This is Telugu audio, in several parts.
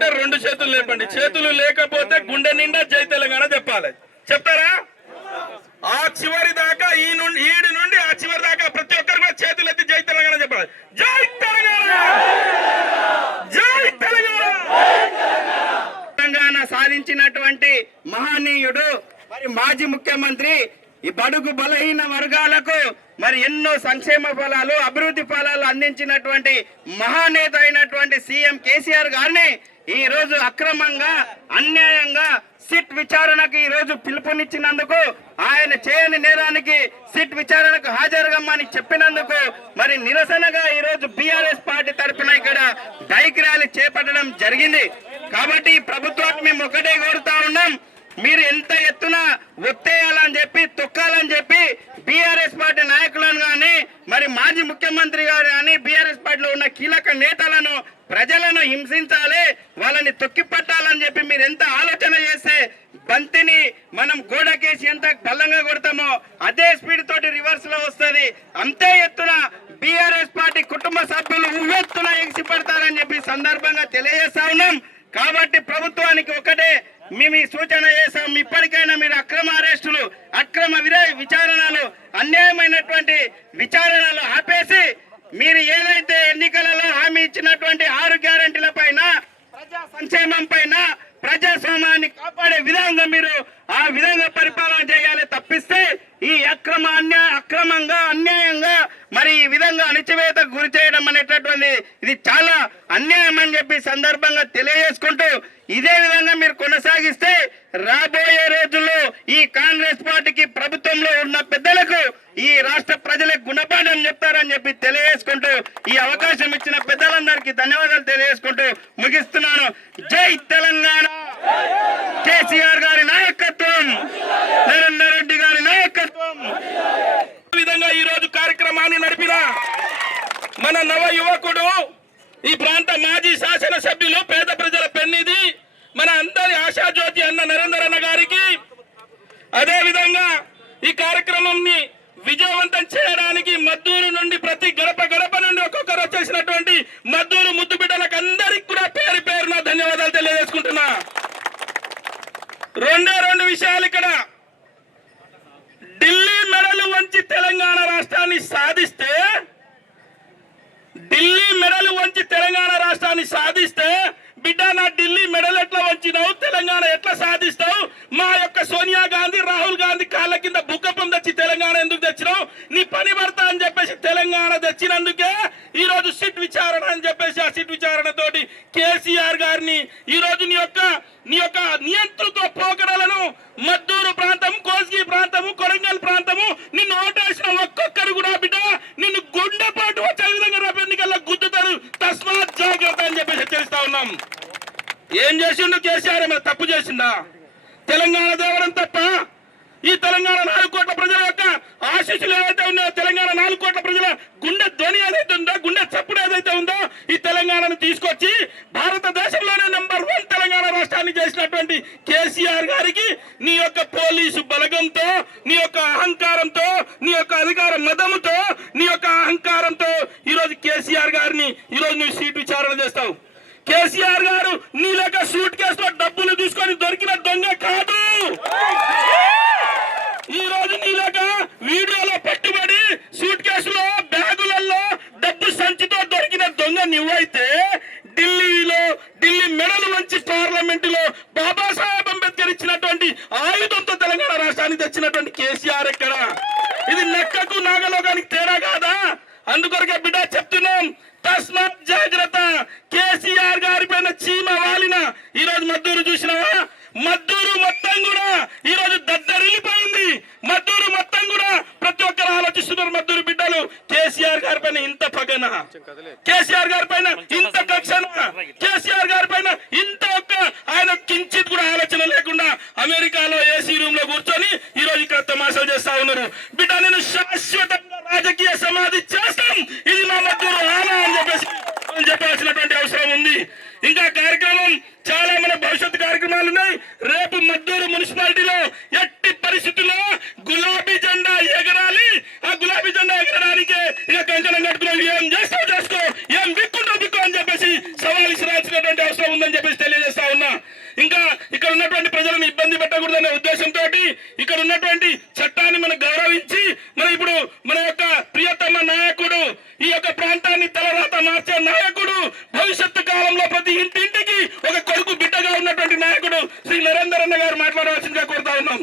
ఉంటే రెండు చేతులు లేపండి. చేతులు లేకపోతే గుండె నిండా జై తెలంగాణ చెప్పాలి. చెప్తారా? ఆ చివరి దాకా ఈడి నుండి ఆ చివరి దాకా ప్రతి ఒక్కరు కూడా చేతులు ఎత్తి జై తెలంగాణ చెప్పాలి. జై తెలంగాణ, జై తెలంగాణ. తెలంగాణ సాధించినటువంటి మహనీయుడు, మరి మాజీ ముఖ్యమంత్రి, ఈ బడుగు బలహీన వర్గాలకు మరి ఎన్నో సంక్షేమ ఫలాలు, అభివృద్ధి ఫలాలు అందించినటువంటి మహానేత అయినటువంటి సీఎం కేసీఆర్ గారిని ఈ రోజు అక్రమంగా, అన్యాయంగా సిట్ విచారణకు ఈ రోజు పిలుపునిచ్చినందుకు, ఆయన చేయని నేరానికి సిట్ విచారణకు హాజరుగమ్మని చెప్పినందుకు మరి నిరసనగా ఈ రోజు బీఆర్ఎస్ పార్టీ తరఫున ఇక్కడ బైక్ ర్యాలీ చేపట్టడం జరిగింది. కాబట్టి ఈ ప్రభుత్వాన్ని మేము ఒకటే కోరుతా ఉన్నాం, మీరు ఎంత ఎత్తున ఒత్తేయాలని చెప్పి, తొక్కాలని చెప్పి బీఆర్ఎస్ పార్టీ నాయకులను కానీ, మరి మాజీ ముఖ్యమంత్రి గారు కానీ, బీఆర్ఎస్ పార్టీలో ఉన్న కీలక నేతలను, ప్రజలను హింసించాలి, వాళ్ళని తొక్కి పట్టాలని చెప్పి మీరు ఎంత ఆలోచన చేస్తే బంతిని మనం గోడకేసి ఎంత బలంగా కొడతామో అదే స్పీడ్ తోటి రివర్స్ లో వస్తుంది. అంతే ఎత్తున బీఆర్ఎస్ పార్టీ కుటుంబ సభ్యులు ఉవ్వెత్తున ఎగిసి పడతారని చెప్పి సందర్భంగా తెలియజేస్తా ఉన్నాం. కాబట్టి ప్రభుత్వానికి ఒకటే మేము ఈ సూచన చేశాం, ఇప్పటికైనా మీరు అక్రమ అరెస్టులు, అక్రమ విచారణలు, అన్యాయమైనటువంటి విచారణలు ఆపేసి మీరు ఏదైతే ఎన్నికలలో హామీ ఇచ్చినటువంటి 6 గ్యారెంటీల పైన, ప్రజా సంక్షేమం పైన, ప్రజాస్వామ్యాన్ని కాపాడే విధంగా మీరు ఆ విధంగా పరిపాలన చేయాలి. తప్పిస్తే ఈ అక్రమంగా, అన్యాయంగా మరి ఈ విధంగా అణిచివేతకు గురి చేయడం అనేటటువంటి ఇది చాలా అన్యాయం అని చెప్పి సందర్భంగా తెలియజేసుకుంటూ, ఇదే విధంగా మీరు కొనసాగిస్తే రాబోయే రోజుల్లో ఈ కాంగ్రెస్ పార్టీకి, ప్రభుత్వంలో ఉన్న పెద్దలకు, ఈ రాష్ట్ర ప్రజలకు గుణపాఠం చెప్తారని చెప్పి తెలియజేసుకుంటూ, ఈ అవకాశం ఇచ్చిన పెద్దలందరికీ ధన్యవాదాలు తెలియజేసుకుంటూ ముగిస్తున్నాను. జై తెలంగాణ. కేసీఆర్ గారి నాయకత్వం, నరేందర్ రెడ్డి గారి నాయకత్వం. ఈ విధంగా ఈ రోజు కార్యక్రమాన్ని నడిపిన మన నవ యువకుడు, ఈ ప్రాంత మాజీ శాసనసభ్యులు, పేద ప్రజల పెన్నిధి, మన అందరి ఆశాజ్యోతి అన్న నరేందర్ అన్న గారికి, అదే విధంగా ఈ కార్యక్రమాన్ని విజయవంతం చేయడానికి మద్దూరు నుండి ప్రతి గడప నుండి ఒక్కొక్కరు వచ్చేసినటువంటి మద్దూరు ముద్దు బిడ్డలకు అందరికి కూడా పేరు పేరున ధన్యవాదాలు తెలియజేసుకుంటున్నా. రెండు విషయాలు ఇక్కడ. ఢిల్లీ మెడలు వంచి తెలంగాణ రాష్ట్రాన్ని సాధిస్తే, ఢిల్లీ మెడలు వంచి తెలంగాణ రాష్ట్రాన్ని సాధిస్తే, బిడ్డ నా ఢిల్లీ మెడల్ ఎట్లా వంచినావు, తెలంగాణ ఎట్లా సాధిస్తావు? మా యొక్క సోనియా గాంధీ, రాహుల్ గాంధీ కాళ్ళ కింద భూకంపం తెచ్చి తెలంగాణ ఎందుకు తెచ్చినావు? నీ పని భర్త అని చెప్పేసి తెలంగాణ తెచ్చినందుకే ఈ రోజు సిట్ విచారణ అని చెప్పేసి ఆ సిట్ విచారణ తోటి కేసీఆర్ గారిని ఈ రోజు నీ యొక్క నియంతృత్వ పోకడలను మద్దూరు ప్రాంతం, కోస్గి ప్రాంతము, కొరంగల్ ప్రాంతము, నిన్ను ఓటేసిన ఒక్కొక్కరు కూడా బిడ్డ నిన్ను గుండెపాటు వచ్చే విధంగా రేపు ఎన్నికల్లో గుద్దుతారు. తస్మాత్ జాగ్రత్త అని చెప్పేసి హెచ్చరిస్తా ఉన్నాం. ఏం చేసిండు కేసీఆర్? ఏమైనా తప్పు చేసిందా? తెలంగాణ దేవరం తప్ప? ఈ తెలంగాణ 4 కోట్ల ప్రజల యొక్క ఆశీస్సులు ఏదైతే ఉన్నాయో, తెలంగాణ 4 కోట్ల ప్రజల గుండె ధ్వని ఏదైతే ఉందో, గుండె చప్పుడు ఏదైతే ఉందో, ఈ తెలంగాణను తీసుకొచ్చి భారతదేశంలోనే నెంబర్ 1 తెలంగాణ రాష్ట్రాన్ని చేసినటువంటి కేసీఆర్ గారికి నీ యొక్క పోలీసు బలగంతో, నీ యొక్క అహంకారంతో, నీ యొక్క అధికార మదముతో, నీ యొక్క అహంకారంతో ఈరోజు కేసీఆర్ గారిని ఈరోజు నువ్వు సీట్ విచారణ చేస్తావు. కేసీఆర్ గారు నీ లేక సూట్ కేసులో డబ్బులు తీసుకొని దొరికిన దొంగ కాదు. ఈ రోజు నీ లేక వీడియోలో పెట్టుబడి సూట్ కేసులో, బ్యాగులలో డబ్బు సంచితో దొరికిన దొంగ నువ్వైతే, ఢిల్లీ మెడలు వంచి పార్లమెంటులో బాబాసాహెబ్ అంబేద్కర్ ఇచ్చినటువంటి ఆయుధంతో తెలంగాణ రాష్ట్రాన్ని తెచ్చినటువంటి కేసీఆర్ ఎక్కడ? ఇది లెక్కకు నాగలోకానికి తేడా కాదా? అందుకొరకే బిడ్డ చెప్తున్నాం, తస్మాత్ జాగ్రత్త. కేసీఆర్ గారి పైన చీమ వాలిన ఈ రోజు మద్దూరు చూసినావా? మద్దూరు మొత్తం కూడా ఈ రోజు దద్దరిల్లిపోయింది. మద్దూరు మొత్తం కూడా ప్రతి ఒక్కరు ఆలోచిస్తున్నారు. మద్దూరు బిడ్డలు కేసీఆర్ గారి పైన ఇంత పగన, కేసీఆర్ గారి పైన ఇంత కక్షణ, కేసీఆర్ గారి పైన ఇంత ఆయన కించిత్ కూడా ఆలోచన లేకుండా అమెరికాలో ఏసీ రూమ్ లో కూర్చొని ఈ రోజు ఇక్కడ తమాషాలు చేస్తా ఉన్నారు. బిడ్డ నేను శాశ్వతంగా రాజకీయ సమాధి చేస్తాం, ఇది మా మద్దూరు ఆనా అని చెప్పాల్సినటువంటి అవసరం ఉంది. ఇంకా కార్యక్రమం చాలా, మన భవిష్యత్తు కార్యక్రమాలు ఉన్నాయి. రేపు మద్దూరు మున్సిపాలిటీలో ఎట్టి పరిస్థితుల్లో గులాబీ జెండా ఎగరాలి. ఆ గులాబీ జెండా ఎగరడానికే ఇక కంకణం కట్టుకుని ఏం చేస్తావు చేసుకో, ఏం దిక్కుంటో దిక్కు అని చెప్పేసి సవాల్ ఇచ్చినటువంటి అవసరం ఉందని చెప్పేసి తెలియజేస్తా ఉన్నా. ఇంకా ఇక్కడ ఉన్నటువంటి ప్రజలను ఇబ్బంది పెట్టకూడదనే ఉద్దేశంతో ఇక్కడ ఉన్నటువంటి చట్టాన్ని మనం గౌరవించి ఇప్పుడు మన యొక్క ప్రియతమ నాయకుడు, ఈ యొక్క ప్రాంతాన్ని తలరాత మార్చే నాయకుడు, భవిష్యత్తు కాలంలో ప్రతి ఇంటింటికి ఒక కొడుకు బిడ్డగా ఉన్నటువంటి నాయకుడు శ్రీ నరేందర్ అన్న గారు మాట్లాడవలసిందిగా కోరుతా ఉన్నాం.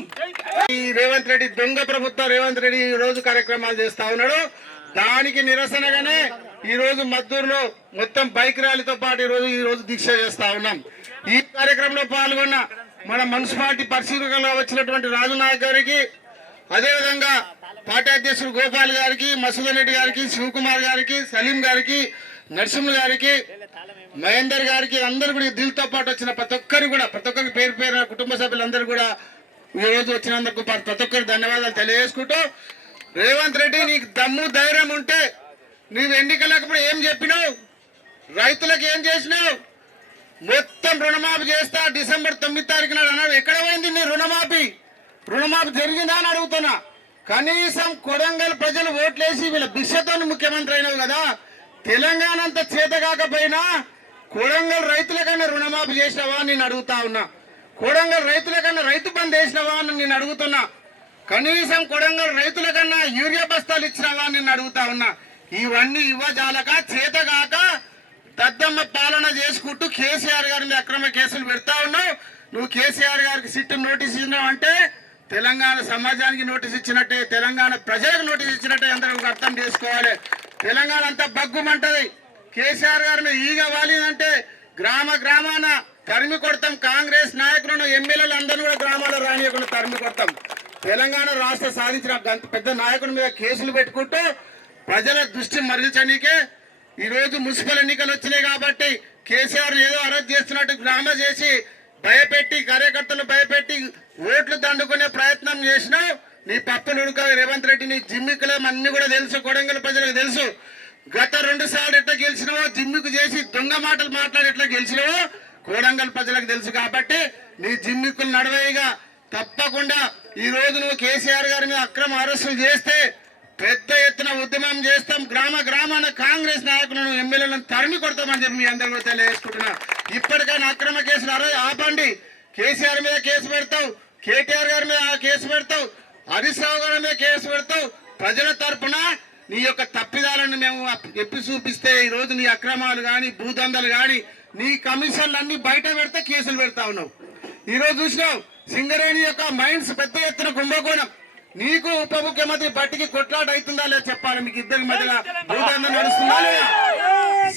ఈ రేవంత్ రెడ్డి దొంగ ప్రభుత్వం రేవంత్ రెడ్డి ఈ రోజు కార్యక్రమాలు చేస్తా ఉన్నాడు. దానికి నిరసనగానే ఈ రోజు మద్దూరులో మొత్తం బైక్ ర్యాలీతో పాటు ఈ రోజు దీక్ష చేస్తా ఉన్నాం. ఈ కార్యక్రమంలో పాల్గొన్న మన మున్సిపాలిటీ పరిశీలనలో వచ్చినటువంటి రాజునాయక్ గారికి, అదేవిధంగా పార్టీ అధ్యక్షుడు గోపాల్ గారికి, మసూదన్ రెడ్డి గారికి, శివకుమార్ గారికి, సలీం గారికి, నరసింహ గారికి, మహేందర్ గారికి, అందరు కూడా దిల్తో పాటు వచ్చిన ప్రతి ఒక్కరికి పేరు పేరు కుటుంబ సభ్యులందరూ కూడా ఈ రోజు వచ్చినందుకు ప్రతి ఒక్కరికి ధన్యవాదాలు తెలియజేసుకుంటూ, రేవంత్ రెడ్డి నీకు దమ్ము ధైర్యం ఉంటే నీవు ఎన్నికలప్పుడు ఏం చెప్పినావు, రైతులకు ఏం చేసినావు, మొత్తం రుణమాఫీ చేస్తా డిసెంబర్ 9 తారీఖు నాడు అన్నాడు. ఎక్కడ పోయింది నీ రుణమాఫీ జరిగిందా అని అడుగుతున్నా. కనీసం కొడంగల్ ప్రజలు ఓట్లేసి వీళ్ళ భిక్షతో ముఖ్యమంత్రి అయినావు కదా, తెలంగాణ అంతా చేత కాకపోయినా కొడంగల్ రైతులకన్నా రుణమాఫీ చేసినావా అని నేను అడుగుతా ఉన్నా. కొడంగల్ రైతులకన్నా రైతు బంద్ వేసినావా అని నేను అడుగుతున్నా. కనీసం కొడంగల్ రైతులకన్నా యూరియా బస్తాలు ఇచ్చినావా అని నేను అడుగుతా ఉన్నా. ఇవన్నీ ఇవ్వజాలక చేతగాక దద్దమ్మ పాలన చేసుకుంటూ కేసీఆర్ గారి మీద అక్రమ కేసులు పెడతా ఉన్నావు. నువ్వు కేసీఆర్ గారికి సిట్ నోటీస్ ఇచ్చినావు అంటే తెలంగాణ సమాజానికి నోటీస్ ఇచ్చినట్టే, తెలంగాణ ప్రజలకు నోటీస్ ఇచ్చినట్టే అందరూ అర్థం చేసుకోవాలి. తెలంగాణ అంతా బగ్గుమంటది. కేసీఆర్ గారి మీద ఈగ వాలిందంటే గ్రామాన తరిమి కొడతాం. కాంగ్రెస్ నాయకులను ఎమ్మెల్యేలు అందరూ కూడా గ్రామాల్లో రానియకుండా తరిమి కొడతాం. తెలంగాణ రాష్ట్ర సాధించిన పెద్ద నాయకుల మీద కేసులు పెట్టుకుంటూ ప్రజల దృష్టి మరల్చడానికే ఈ రోజు మున్సిపల్ ఎన్నికలు వచ్చినాయి కాబట్టి కేసీఆర్ ఏదో అరెస్ట్ చేస్తున్నట్టు డ్రామా చేసి భయపెట్టి కార్యకర్తలు భయపెట్టి ఓట్లు దండుకునే ప్రయత్నం చేసినావు. నీ పప్పులు ఉడక రేవంత్ రెడ్డి, నీ జిమ్మికులం అన్ని కూడా తెలుసు, కొడంగల్ ప్రజలకు తెలుసు. గత 2 సార్లు ఎట్లా గెలిచినావో, జిమ్మికు చేసి దొంగ మాటలు మాట్లాడి ఎట్లా గెలిచినావో కొడంగల్ ప్రజలకు తెలుసు. కాబట్టి నీ జిమ్మికులు నడవేయగా తప్పకుండా ఈ రోజు నువ్వు కేసీఆర్ గారి మీద అక్రమ అరెస్టులు చేస్తే పెద్ద ఎత్తున ఉద్యమం చేస్తాం. గ్రామాన కాంగ్రెస్ నాయకులను ఎమ్మెల్యేలను తరిమి కొడతామని చెప్పి మీ అందరూ కూడా తెలియజేసుకుంటున్నా. ఇప్పటికైనా అక్రమ కేసులు ఆపండి. కేసీఆర్ మీద కేసు పెడతావు, కేటీఆర్ గారి మీద కేసు పెడతావు, హరీష్ రావు గారి మీద కేసు పెడతావు. ప్రజల తరపున నీ యొక్క తప్పిదాలను మేము ఎప్పి చూపిస్తే ఈ రోజు నీ అక్రమాలు కానీ భూదందాలు కానీ నీ కమిషన్లు అన్ని బయట పెడితే కేసులు పెడతా ఉన్నావు. ఈ రోజు చూసినావు సింగరేణి యొక్క మైన్స్ పెద్ద ఎత్తున కుంభకోణం. నీకు ఉప ముఖ్యమంత్రి బట్టికి కొట్లాట అవుతుందా లేదా చెప్పాలి. మీకు ఇద్దరి మధ్యలో భూదందం నడుస్తుందా లేదా?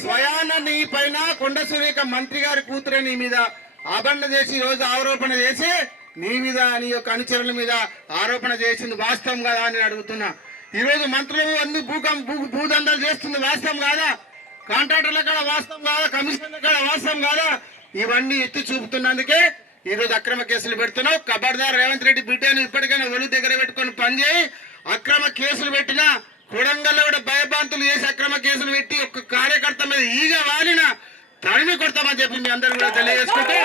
స్వయాన నీ పైన కొండ సురేఖ మంత్రి గారి కూతురే నీ మీద ఆబండ చేసి ఈ రోజు ఆరోపణ చేసి నీ మీద నీ యొక్క అనుచరుల మీద ఆరోపణ చేసింది వాస్తవం కదా అని అడుగుతున్నా. ఈ రోజు మంత్రులు అన్ని భూదందాలు చేస్తుంది వాస్తవం కాదా? కాంట్రాక్టర్ల కాడ వాస్తవం కాదా? కమిషన్ల కాడ వాస్తవం కాదా? ఇవన్నీ ఎత్తి చూపుతున్నందుకే ఈ రోజు అక్రమ కేసులు పెడుతున్నావు. ఖబర్దార్ రేవంత్ రెడ్డి బిడ్డను ఇప్పటికైనా ఒళ్ళు దగ్గర పెట్టుకొని పనిచేయి. అక్రమ కేసులు పెట్టినా కొడంగల్లో కూడా భయభ్రాంతులు చేసి అక్రమ కేసులు పెట్టి ఒక కార్యకర్త మీద ఈగ వాలిన తరిమి కొడతామని చెప్పి మీ అందరూ కూడా తెలియజేసుకుంటే